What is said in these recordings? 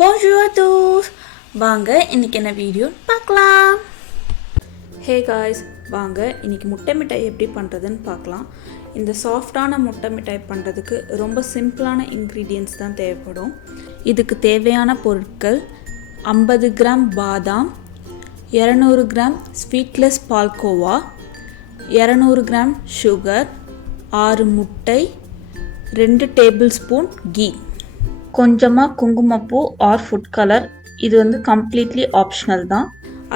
Bonjour à tous. வாங்க இன்னைக்கு என்ன வீடியோ பார்க்கலாம். ஹே காய்ஸ், வாங்க இன்னைக்கு முட்டை மிட்டாய் எப்படி பண்ணுறதுன்னு பார்க்கலாம். இந்த சாஃப்டான முட்டை மிட்டாய் பண்ணுறதுக்கு ரொம்ப சிம்பிளான இன்க்ரீடியன்ட்ஸ் தான் தேவைப்படும். இதுக்கு தேவையான பொருட்கள் 50 கிராம் பாதாம், 200 gram sweetless palkova, 200 gram sugar, 6 முட்டை, 2 டேபிள் ஸ்பூன் கீ, கொஞ்சமாக குங்குமப்பூ ஆர் ஃபுட் கலர். இது வந்து கம்ப்ளீட்லி ஆப்ஷனல் தான்.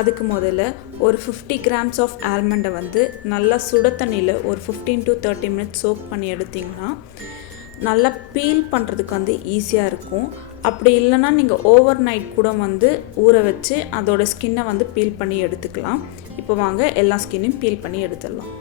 அதுக்கு முதல்ல ஒரு 50 கிராம்ஸ் ஆஃப் ஆல்மண்டை வந்து நல்லா சுட தண்ணியில் ஒரு 15 to 30 மினிட்ஸ் சோக் பண்ணி எடுத்திங்கன்னா நல்லா பீல் பண்ணுறதுக்கு வந்து ஈஸியாக இருக்கும். அப்படி இல்லைன்னா நீங்கள் ஓவர் நைட் கூட வந்து ஊற வச்சு அதோட ஸ்கின்னை வந்து பீல் பண்ணி எடுத்துக்கலாம். இப்போ வாங்க எல்லா ஸ்கின்னையும் பீல் பண்ணி எடுத்துடலாம்.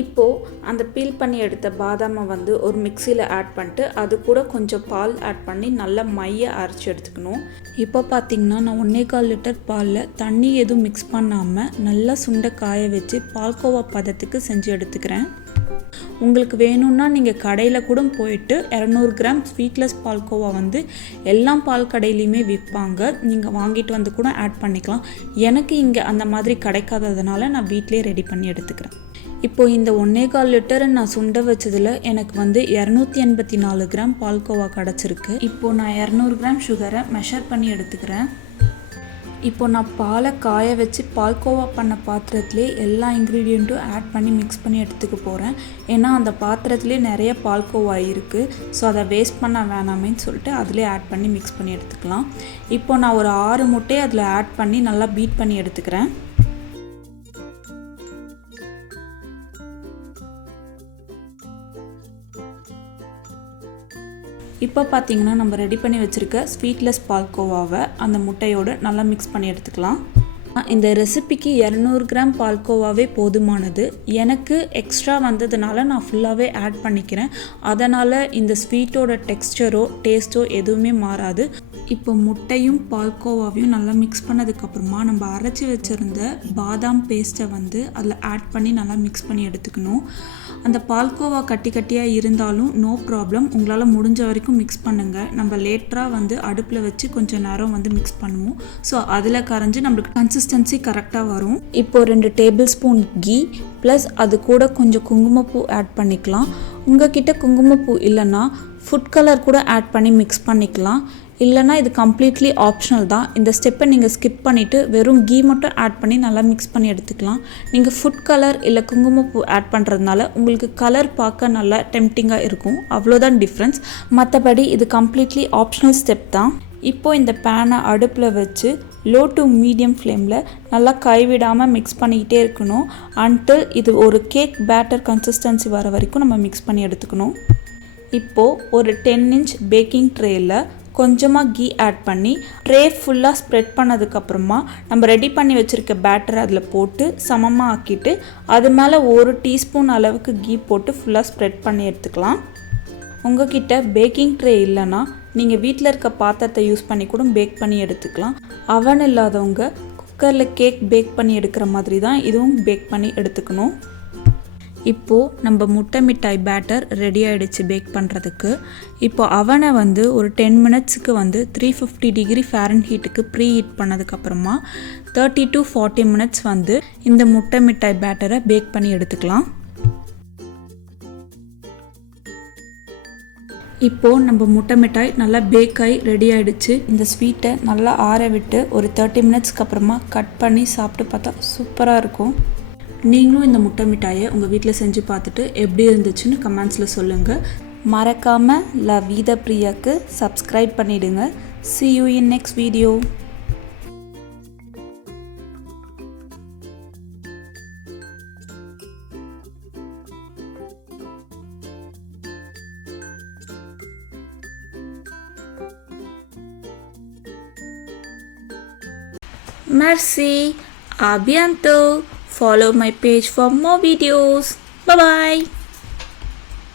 இப்போது அந்த பீல் பண்ணி எடுத்த பாதாமை வந்து ஒரு மிக்சியில் ஆட் பண்ணிட்டு அது கூட கொஞ்சம் பால் ஆட் பண்ணி நல்லா மைய அரைச்சி எடுத்துக்கணும். இப்போ பார்த்திங்கன்னா நான் 1.25 லிட்டர் பாலில் தண்ணி எதுவும் மிக்ஸ் பண்ணாமல் நல்லா சுண்டை காய வச்சு பால்கோவா பதத்துக்கு செஞ்சு எடுத்துக்கிறேன். உங்களுக்கு வேணும்னா நீங்கள் கடையில் கூட போயிட்டு 200 கிராம் ஸ்வீட்லெஸ் பால்கோவா வந்து எல்லா பால் கடையிலையுமே விற்பாங்க. நீங்கள் வாங்கிட்டு வந்து கூட ஆட் பண்ணிக்கலாம். எனக்கு இங்கே அந்த மாதிரி கிடைக்காததுனால நான் வீட்டிலே ரெடி பண்ணி எடுத்துக்கிறேன். இப்போது இந்த 1.25 லிட்டரை நான் சுண்ட வச்சதில் எனக்கு வந்து 284 கிராம் பால்கோவா கிடச்சிருக்கு. இப்போது நான் 200 கிராம் சுகரை மெஷர் பண்ணி எடுத்துக்கிறேன். இப்போ நான் பாலை காய வச்சு பால்கோவா பண்ண பாத்திரத்துலேயே எல்லா இன்க்ரீடியண்ட்டும் ஆட் பண்ணி மிக்ஸ் பண்ணி எடுத்துக்க போகிறேன். ஏன்னா அந்த பாத்திரத்துலேயே நிறைய பால்கோவா இருக்குது. ஸோ அதை வேஸ்ட் பண்ண வேணாமேன்னு சொல்லிட்டு அதிலே ஆட் பண்ணி மிக்ஸ் பண்ணி எடுத்துக்கலாம். இப்போ நான் ஒரு 6 முட்டையை அதில் ஆட் பண்ணி நல்லா பீட் பண்ணி எடுத்துக்கிறேன். இப்போ பார்த்திங்கன்னா நம்ம ரெடி பண்ணி வச்சுருக்க ஸ்வீட்லெஸ் பால்கோவாவை அந்த முட்டையோடு நல்லா மிக்ஸ் பண்ணி எடுத்துக்கலாம். இந்த ரெசிபிக்கு 200 கிராம் பால்கோவாவே போதுமானது. எனக்கு எக்ஸ்ட்ரா வந்ததுனால நான் ஃபுல்லாகவே ஆட் பண்ணிக்கிறேன். அதனால் இந்த ஸ்வீட்டோட டெக்ஸ்டரோ டேஸ்ட்டோ எதுவுமே மாறாது. இப்போ முட்டையும் பால்கோவாவையும் நல்லா மிக்ஸ் பண்ணதுக்கப்புறமா நம்ம அரைச்சி வச்சுருந்த பாதாம் பேஸ்ட்டை வந்து அதில் ஆட் பண்ணி நல்லா மிக்ஸ் பண்ணி எடுத்துக்கணும். அந்த பால்கோவா கட்டி கட்டியாக இருந்தாலும் நோ ப்ராப்ளம், உங்களால் முடிஞ்ச வரைக்கும் மிக்ஸ் பண்ணுங்கள். நம்ம லேட்டராக வந்து அடுப்பில் வச்சு கொஞ்சம் நேரம் வந்து மிக்ஸ் பண்ணுவோம். ஸோ அதில் கரைஞ்சி நம்மளுக்கு கன்சிஸ்டன்சி கரெக்டாக வரும். இப்போது 2 டேபிள் ஸ்பூன் கீ ப்ளஸ் அது கூட கொஞ்சம் குங்குமப்பூ ஆட் பண்ணிக்கலாம். உங்ககிட்ட குங்குமப்பூ இல்லைன்னா ஃபுட் கலர் கூட ஆட் பண்ணி மிக்ஸ் பண்ணிக்கலாம். இல்லைனா இது கம்ப்ளீட்லி ஆப்ஷனல் தான். இந்த ஸ்டெப்பை நீங்கள் ஸ்கிப் பண்ணிவிட்டு வெறும் கீ மட்டும் ஆட் பண்ணி நல்லா மிக்ஸ் பண்ணி எடுத்துக்கலாம். நீங்கள் ஃபுட் கலர் இல்லை குங்குமப்பூ ஆட் பண்ணுறதுனால உங்களுக்கு கலர் பார்க்க நல்லா டெம்ப்டிங்காக இருக்கும். அவ்வளோதான் டிஃப்ரென்ஸ். மற்றபடி இது கம்ப்ளீட்லி ஆப்ஷனல் ஸ்டெப் தான். இப்போது இந்த பேனை அடுப்பில் வச்சு லோ டு மீடியம் ஃப்ளேமில் நல்லா கைவிடாமல் மிக்ஸ் பண்ணிக்கிட்டே இருக்கணும். அன்டில் இது ஒரு கேக் பேட்டர் கன்சிஸ்டன்சி வர வரைக்கும் நம்ம மிக்ஸ் பண்ணி எடுத்துக்கணும். இப்போது ஒரு 10 இன்ச் பேக்கிங் ட்ரேயில் கொஞ்சமாக கீ ஆட் பண்ணி ட்ரே ஃபுல்லாக ஸ்ப்ரெட் பண்ணதுக்கப்புறமா நம்ம ரெடி பண்ணி வச்சுருக்க பேட்டர் அதில் போட்டு சமமாக ஆக்கிட்டு அது மேலே 1 டீஸ்பூன் அளவுக்கு கீ போட்டு ஃபுல்லாக ஸ்ப்ரெட் பண்ணி எடுத்துக்கலாம். உங்ககிட்ட பேக்கிங் ட்ரே இல்லைன்னா நீங்கள் வீட்டில் இருக்க பாத்திரத்தை யூஸ் பண்ணி கூட பேக் பண்ணி எடுத்துக்கலாம். அவன் இல்லாதவங்க குக்கரில் கேக் பேக் பண்ணி எடுக்கிற மாதிரி தான் இதுவும் பேக் பண்ணி எடுத்துக்கணும். இப்போது நம்ம முட்டை மிட்டாய் பேட்டர் ரெடி ஆகிடுச்சு பேக் பண்ணுறதுக்கு. இப்போ அவனை வந்து ஒரு 10 மினிட்ஸுக்கு வந்து 350 டிகிரி ஃபாரன்ஹீட்டுக்கு ப்ரீ ஹீட் பண்ணதுக்கப்புறமா 30 to 40 மினிட்ஸ் வந்து இந்த முட்டை மிட்டாய் பேட்டரை பேக் பண்ணி எடுத்துக்கலாம். இப்போது நம்ம முட்டை மிட்டாய் நல்லா பேக் ஆகி ரெடி ஆகிடுச்சு. இந்த ஸ்வீட்டை நல்லா ஆற விட்டு ஒரு 30 மினிட்ஸ்க்கு அப்புறமா கட் பண்ணி சாப்பிட்டு பார்த்தா சூப்பராக இருக்கும். நீங்களும் இந்த முட்டை மிட்டாயை உங்கள் வீட்டில் செஞ்சு பார்த்துட்டு எப்படி இருந்துச்சுன்னு கமெண்ட்ஸில் சொல்லுங்கள். மறக்காமல் லா வீத பிரியாக்கு சப்ஸ்கிரைப் பண்ணிவிடுங்க. See you in next video. Merci. A bientôt. Follow my page for more videos. Bye bye.